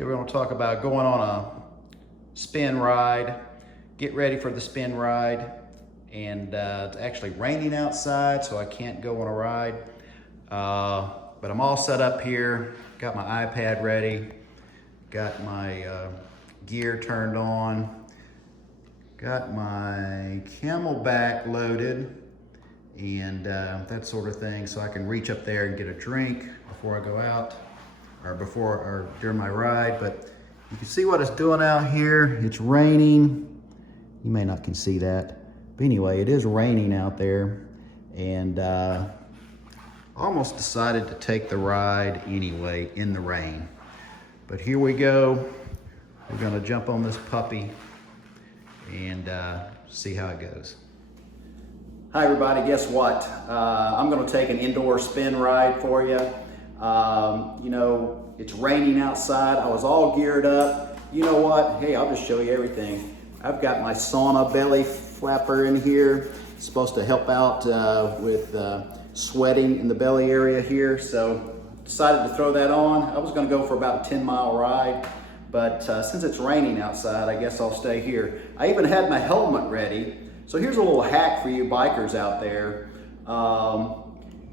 Okay, we're going to talk about going on a spin ride. Get ready for the spin ride. And it's actually raining outside, so I can't go on a ride. But I'm all set up here. Got my iPad ready. Got my gear turned on. Got my CamelBak loaded and that sort of thing, so I can reach up there and get a drink before I go out, or during my ride. But you can see what it's doing out here. It's raining. You may not can see that, but anyway, it is raining out there, and almost decided to take the ride anyway in the rain. But here we go. We're gonna jump on this puppy and see how it goes. Hi everybody, guess what? I'm gonna take an indoor spin ride for you. You know, it's raining outside. I was all geared up. You know what? Hey, I'll just show you everything. I've got my sauna belly flapper in here. It's supposed to help out with sweating in the belly area here. So decided to throw that on. I was gonna go for about a 10-mile ride, but since it's raining outside, I guess I'll stay here. I even had my helmet ready. So here's a little hack for you bikers out there.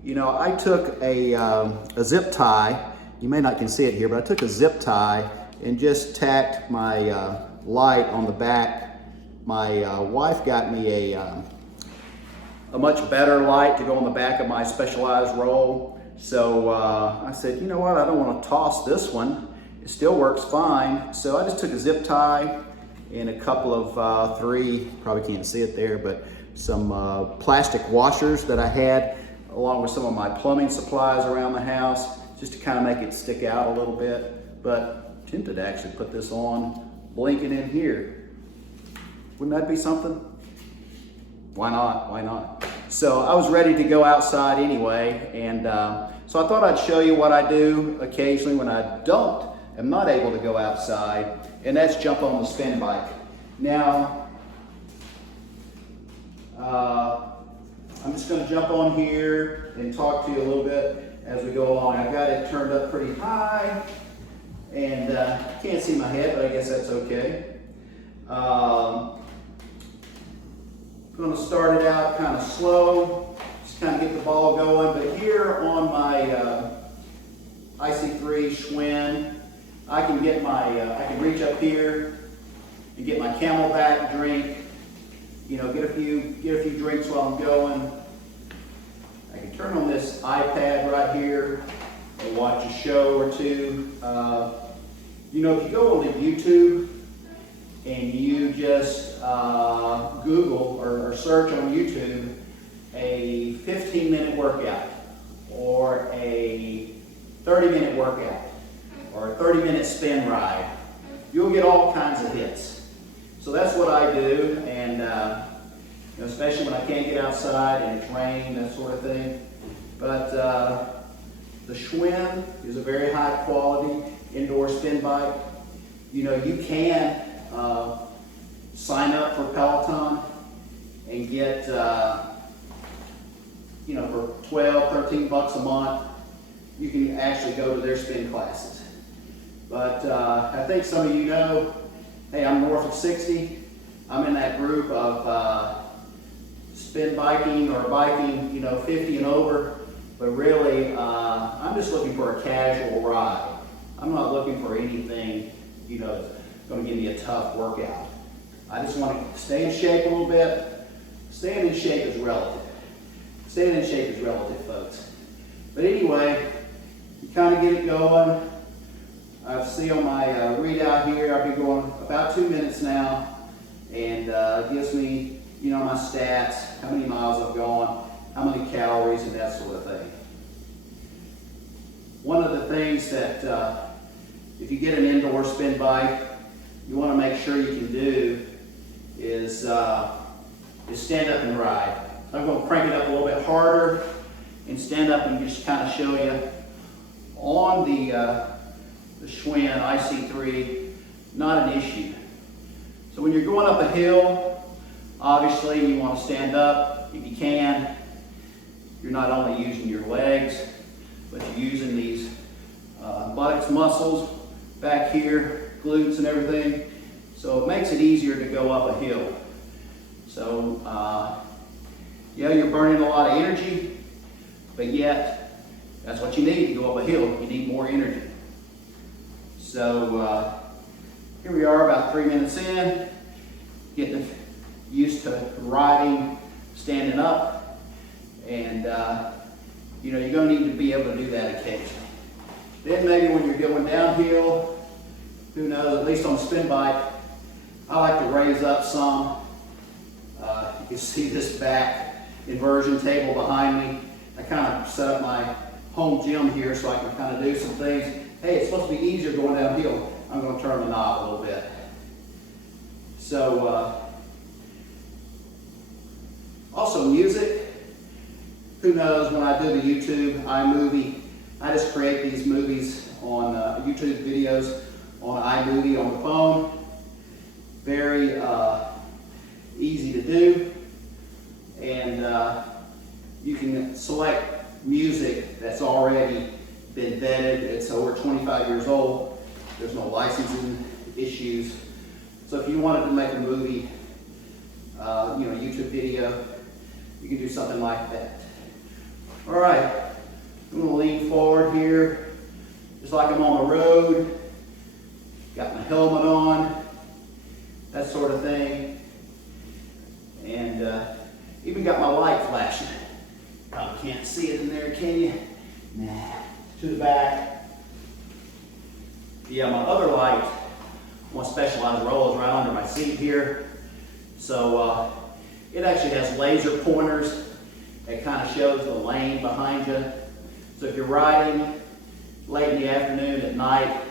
You know, I took a zip tie. You may not can see it here, but I took a zip tie and just tacked my light on the back. My wife got me a much better light to go on the back of my Specialized roll. So I said, you know what, I don't want to toss this one. It still works fine. So I just took a zip tie and a couple of three, probably can't see it there, but some plastic washers that I had, along with some of my plumbing supplies around the house, just to kind of make it stick out a little bit. But tempted to actually put this on, blinking in here. Wouldn't that be something? Why not? Why not? So I was ready to go outside anyway, and so I thought I'd show you what I do occasionally when I am not able to go outside, and that's jump on the spin bike. Now, I'm just going to jump on here and talk to you a little bit as we go along. I've got it turned up pretty high, and can't see my head, but I guess that's okay. I'm going to start it out kind of slow, just kind of get the ball going. But here on my IC3 Schwinn, I can get I can reach up here and get my CamelBak drink. You know, get a few drinks while I'm going. I can turn on this iPad right here and watch a show or two. You know, if you go on YouTube and you just Google or search on YouTube a 15-minute workout or a 30-minute workout or a 30-minute spin ride, you'll get all kinds of hits. So that's what I do, and you know, especially when I can't get outside and it's raining, that sort of thing. But the Schwinn is a very high quality indoor spin bike. You know, you can sign up for Peloton and get, you know, for 12, 13 bucks a month, you can actually go to their spin classes. But I think some of you know, hey, I'm north of 60. I'm in that group of spin biking or biking, you know, 50 and over. But really, I'm just looking for a casual ride. I'm not looking for anything, you know, that's going to give me a tough workout. I just want to stay in shape a little bit. Staying in shape is relative. Staying in shape is relative, folks. But anyway, you kind of get it going. I see on my readout here, I've been going about 2 minutes now, and it gives me, you know, my stats, how many miles I've gone, how many calories, and that sort of thing. One of the things that, if you get an indoor spin bike, you want to make sure you can do is stand up and ride. I'm going to crank it up a little bit harder and stand up and just kind of show you on the Schwinn IC3, not an issue. So when you're going up a hill, obviously you want to stand up if you can. You're not only using your legs, but you're using these buttocks muscles back here, glutes and everything. So it makes it easier to go up a hill. So yeah, you're burning a lot of energy, but yet that's what you need to go up a hill. You need more energy. So here we are about 3 minutes in, getting used to riding, standing up, and you know, you're going to need to be able to do that occasionally. Then maybe when you're going downhill, who knows, at least on a spin bike, I like to raise up some. You can see this back inversion table behind me. I kind of set up my home gym here so I can kind of do some things. Hey, it's supposed to be easier going downhill. I'm going to turn the knob a little bit. So, also music. Who knows, when I do the YouTube iMovie, I just create these movies on YouTube videos on iMovie on the phone. Very easy to do. And you can select music that's already been vetted. It's over 25 years old. There's no licensing issues. So if you wanted to make a movie, you know, YouTube video, you can do something like that. All right, I'm gonna lean forward here, just like I'm on the road. Got my helmet on, that sort of thing. And even got my light flashing. Probably can't see it in there, can you? Nah, to the back. Yeah, my other light, one specialized roll is right under my seat here. So it actually has laser pointers. It kind of shows the lane behind you. So if you're riding late in the afternoon, at night,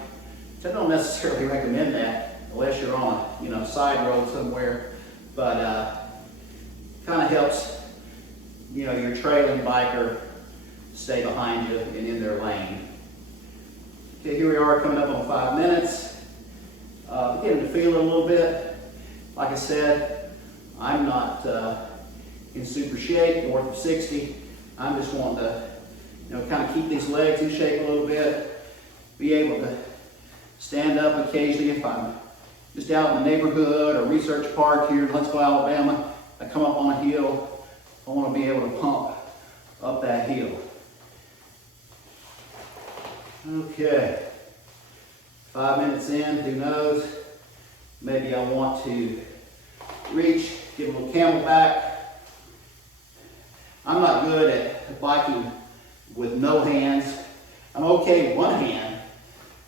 I don't necessarily recommend that unless you're on a, you know, side road somewhere. But kind of helps, you know, your trailing biker stay behind you and in their lane. Okay, here we are coming up on 5 minutes. Beginning to feel it a little bit. Like I said, I'm not in super shape, north of 60. I'm just wanting to, you know, kind of keep these legs in shape a little bit, be able to stand up occasionally if I'm just out in the neighborhood or Research Park here in Huntsville, Alabama. I come up on a hill, I want to be able to pump up that hill. Okay, 5 minutes in, who knows? Maybe I want to reach, give a little CamelBak. I'm not good at biking with no hands. I'm okay with one hand,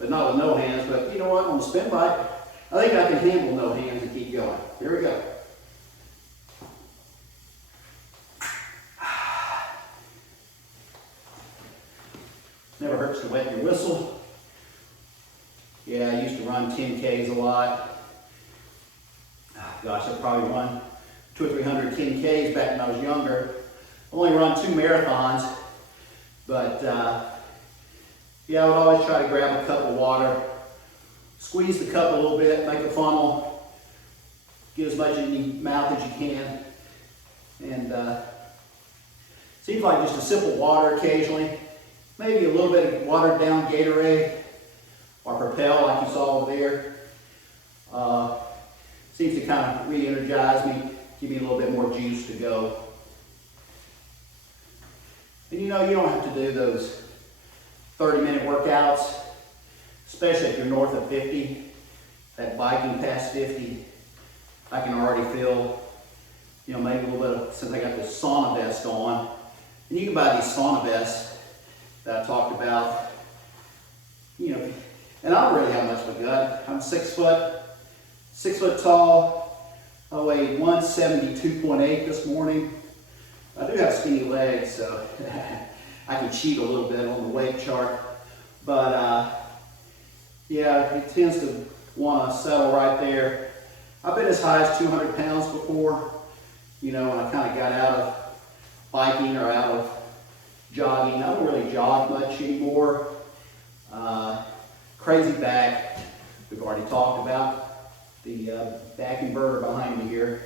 but not with no hands. But you know what, on the spin bike, I think I can handle no hands and keep going. Here we go. Never hurts to wet your whistle. Yeah, I used to run 10Ks a lot. Gosh, I probably run 200 or 300 10Ks back when I was younger. I only run 2 marathons, but yeah, I would always try to grab a cup of water, squeeze the cup a little bit, make a funnel, get as much in your mouth as you can, and seems like just a sip of water occasionally, maybe a little bit of watered down Gatorade or Propel like you saw over there. Seems to kind of re-energize me, give me a little bit more juice to go. And you know, you don't have to do those 30-minute workouts, especially if you're north of 50. That biking past 50, I can already feel, you know, maybe a little bit of, since I got this sauna vest on. And you can buy these sauna vests that I talked about. You know, and I don't really have much of a gut. I'm 6 foot tall. I weighed 172.8 this morning. I do have skinny legs, so I can cheat a little bit on the weight chart. But yeah, it tends to want to settle right there. I've been as high as 200 pounds before, you know, when I kind of got out of biking or out of jogging. I don't really jog much anymore. Crazy back, we've already talked about the back inverter behind me here.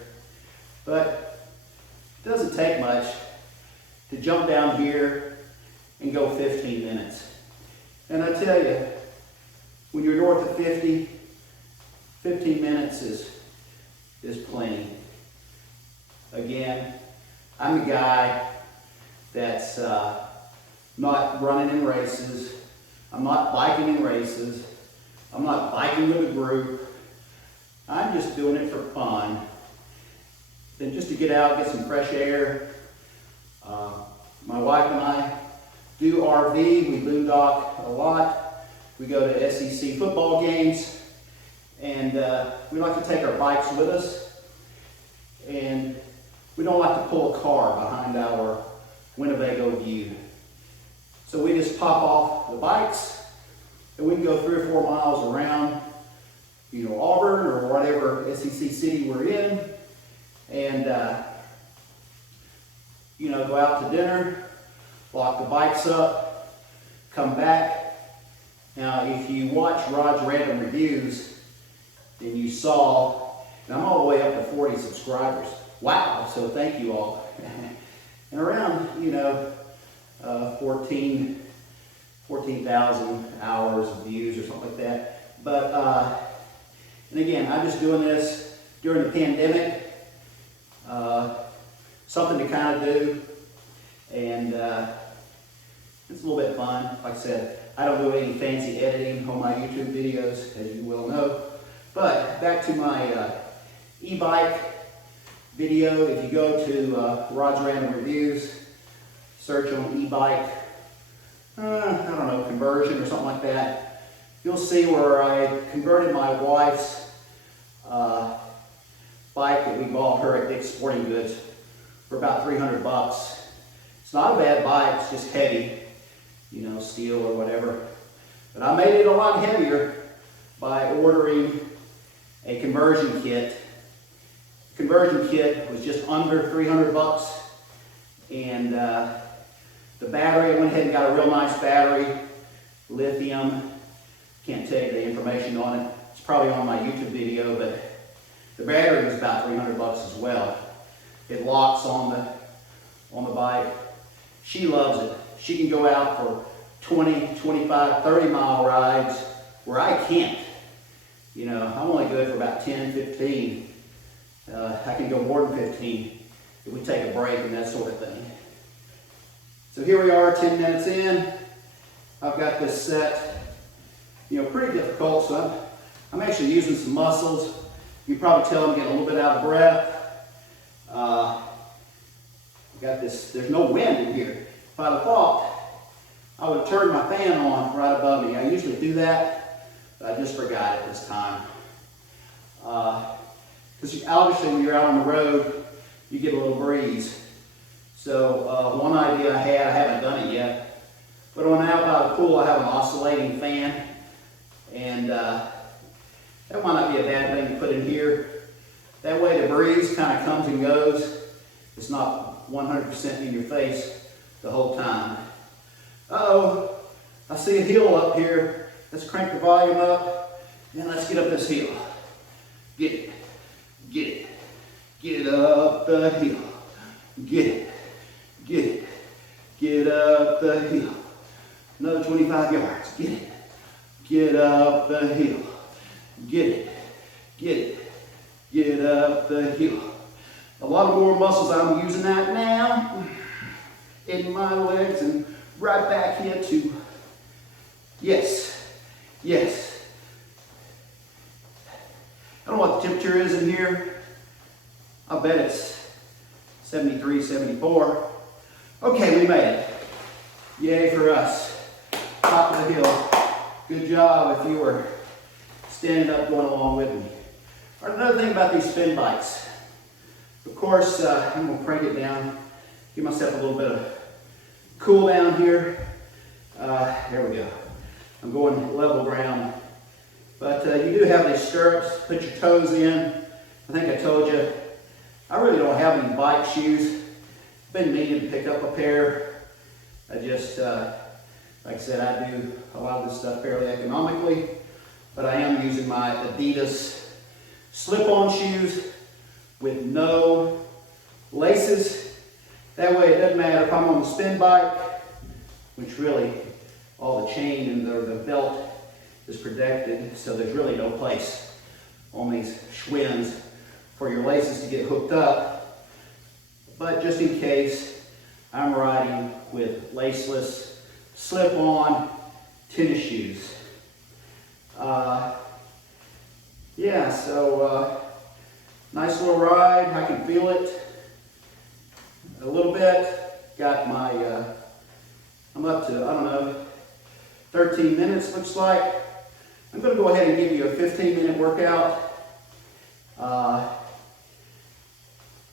But it doesn't take much to jump down here and go 15 minutes. And I tell you, when you're north of 50, 15 minutes is plenty. Again, I'm a guy that's not running in races. I'm not biking in races. I'm not biking with a group. I'm just doing it for fun. And just to get out, get some fresh air. My wife and I do RV. We boondock a lot. We go to SEC football games. And we like to take our bikes with us. And we don't like to pull a car behind our Winnebago View. So we just pop off the bikes and we can go 3 or 4 miles around, you know, Auburn or whatever SEC city we're in, and you know, go out to dinner, lock the bikes up, come back. Now, if you watch Rod's Random Reviews, then you saw, and I'm all the way up to 40 subscribers. Wow, so thank you all. And around, you know, 14,000 hours of views or something like that. But, and again, I'm just doing this during the pandemic. Something to kind of do. And it's a little bit fun. Like I said, I don't do any fancy editing on my YouTube videos, as you well know. But back to my e-bike video. If you go to Rod's Random Reviews, search on e-bike, I don't know, conversion or something like that, you'll see where I converted my wife's bike that we bought her at Dick's Sporting Goods for about 300 bucks. It's not a bad bike, it's just heavy, you know, steel or whatever. But I made it a lot heavier by ordering a conversion kit. The conversion kit was just under 300 bucks. And the battery, I went ahead and got a real nice battery, lithium. Can't tell you the information on it. It's probably on my YouTube video, but the battery was about 300 bucks as well. It locks on the bike. She loves it. She can go out for 20, 25, 30 mile rides where I can't. You know, I'm only good for about 10, 15. I can go more than 15 if we take a break and that sort of thing. So here we are, 10 minutes in. I've got this set, you know, pretty difficult, so I'm actually using some muscles. You can probably tell I'm getting a little bit out of breath. Got this, there's no wind in here. If I'd have thought, I would have turned my fan on right above me. I usually do that, but I just forgot it this time. Because obviously when you're out on the road, you get a little breeze. So one idea I had, I haven't done it yet, but when I'm out by the pool, I have an oscillating fan, and that might not be a bad thing to put in here. That way the breeze kind of comes and goes. It's not 100% in your face the whole time. Uh-oh, I see a hill up here. Let's crank the volume up, and let's get up this hill. Get it, get it, get up the hill. Get it, get it, get up the hill. Another 25 yards, get it, get up the hill. Get it, get it, get up the hill. A lot of more muscles I'm using that now in my legs and right back here too. Yes, yes. I don't know what the temperature is in here. I bet it's 73, 74. Okay, we made it. Yay for us. Top of the hill. Good job if you were standing up going along with me. All right, another thing about these spin bikes. Of course, I'm going to crank it down, give myself a little bit of cool down here. There we go. I'm going level ground. But you do have these stirrups, put your toes in. I think I told you, I really don't have any bike shoes. Been meaning to pick up a pair. I just, like I said, I do a lot of this stuff fairly economically, but I am using my Adidas slip-on shoes with no laces. That way it doesn't matter if I'm on the spin bike, which really all the chain and the belt is protected, so there's really no place on these Schwinns for your laces to get hooked up. But just in case, I'm riding with laceless, slip-on tennis shoes. Yeah, so nice little ride. I can feel it a little bit. Got my, I'm up to, I don't know, 13 minutes looks like. I'm going to go ahead and give you a 15-minute workout.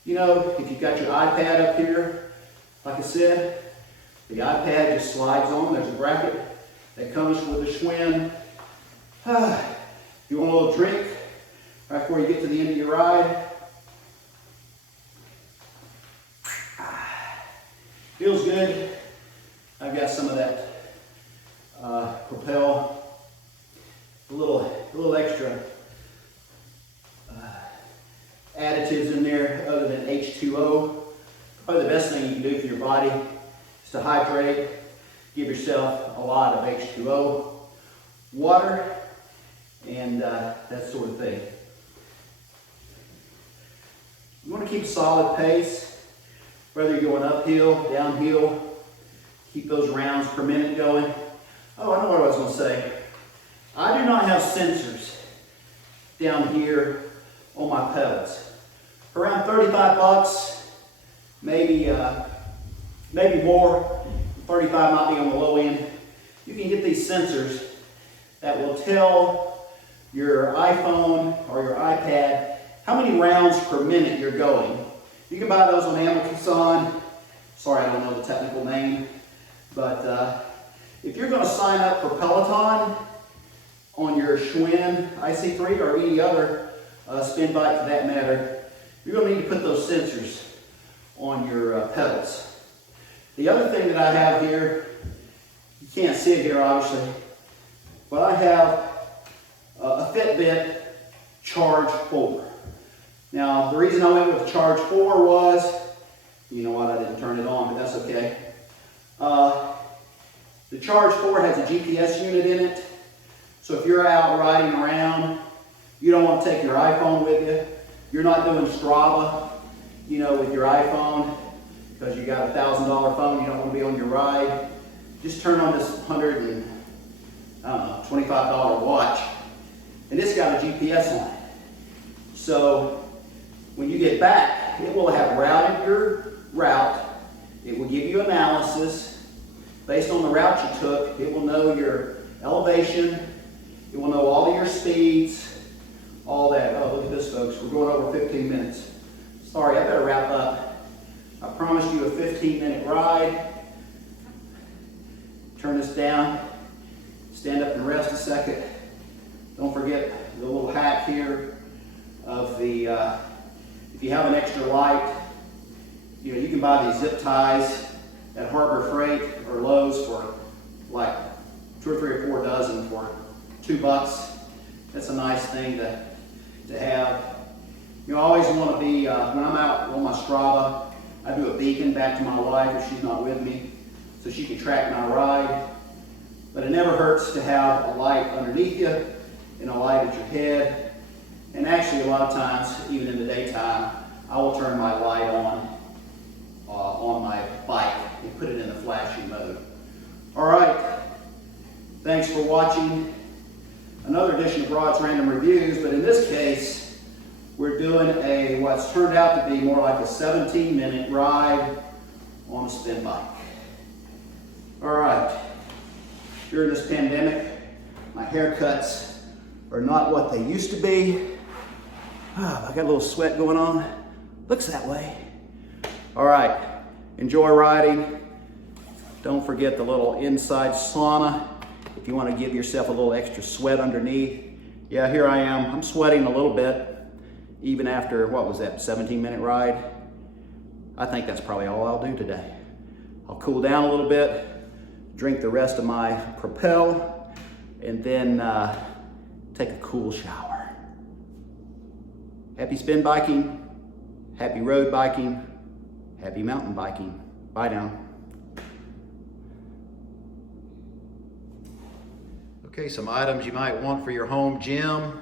You know, if you've got your iPad up here, like I said, the iPad just slides on. There's a bracket that comes with the Schwinn. You want a little drink right before you get to the end of your ride. Feels good. I've got some of that Propel, a little extra additives in there other than H2O. Probably the best thing you can do for your body is to hydrate. Give yourself a lot of H2O, water, and that sort of thing. You want to keep solid pace, whether you're going uphill, downhill. Keep those rounds per minute going. Oh, I know what I was going to say. I do not have sensors down here on my pedals. Around 35 bucks, maybe more. 35 might be on the low end. You can get these sensors that will tell your iPhone or your iPad how many rounds per minute you're going. You can buy those on Amazon. Sorry, I don't know the technical name. But if you're going to sign up for Peloton on your Schwinn IC3 or any other spin bike for that matter, you're going to need to put those sensors on your pedals. The other thing that I have here, you can't see it here obviously, but I have a Fitbit Charge 4. Now the reason I went with the Charge 4 was, you know what, I didn't turn it on, but that's okay. The Charge 4 has a GPS unit in it, so if you're out riding around, you don't want to take your iPhone with you. You're not doing Strava, you know, with your iPhone because you got a $1,000 phone. You don't want to be on your ride. Just turn on this $125 watch, and it's got a GPS on it. So when you get back, it will have routed your route. It will give you analysis. Based on the route you took, it will know your elevation. It will know all of your speeds, all that. Oh, look at this, folks. We're going over 15 minutes. Sorry, I better wrap up. I promised you a 15-minute ride. Turn this down. Stand up and rest a second. Don't forget the little hack here of the, if you have an extra light, you know, you can buy these zip ties at Harbor Freight or Lowe's for like 2 or 3 or 4 dozen for $2. That's a nice thing to have. You know, I always want to be, when I'm out on my Strava, I do a beacon back to my wife if she's not with me, so she can track my ride. But it never hurts to have a light underneath you and a light at your head. And actually, a lot of times, even in the daytime, I will turn my light on my bike and put it in the flashing mode. All right, thanks for watching another edition of Rod's Random Reviews, but in this case, we're doing what's turned out to be more like a 17-minute ride on a spin bike. All right, during this pandemic, my haircuts are not what they used to be. I got a little sweat going on. Looks that way. All right, enjoy riding. Don't forget the little inside sauna if you want to give yourself a little extra sweat underneath. Yeah, here I am. I'm sweating a little bit, even after, what was that, 17-minute ride? I think that's probably all I'll do today. I'll cool down a little bit, drink the rest of my Propel, and then take a cool shower. Happy spin biking, happy road biking, happy mountain biking. Bye now. Okay. Okay, some items you might want for your home gym.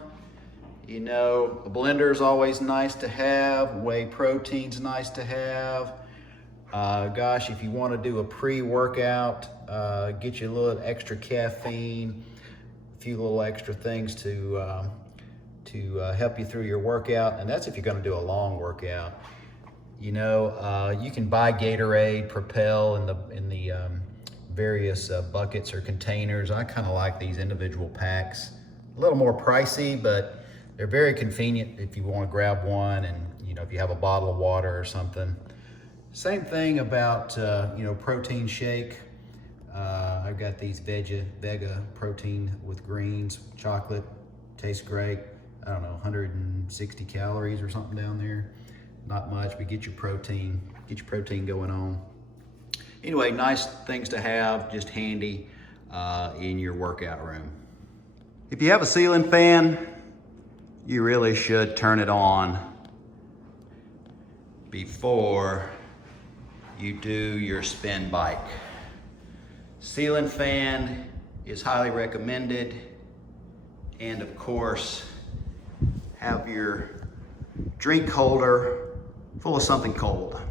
You know, a blender is always nice to have. Whey protein's nice to have. Gosh, if you want to do a pre-workout, get you a little extra caffeine, a few little extra things to help you through your workout, and that's if you're going to do a long workout. You know, you can buy Gatorade, Propel in the various buckets or containers. I kind of like these individual packs. A little more pricey, but they're very convenient if you want to grab one, and you know, if you have a bottle of water or something. Same thing about you know, protein shake. I've got these Vega protein with greens, chocolate, tastes great. I don't know, 160 calories or something down there. Not much, but get your protein going on. Anyway, nice things to have, just handy in your workout room. If you have a ceiling fan, you really should turn it on before you do your spin bike. Ceiling fan is highly recommended, and of course, have your drink holder full of something cold.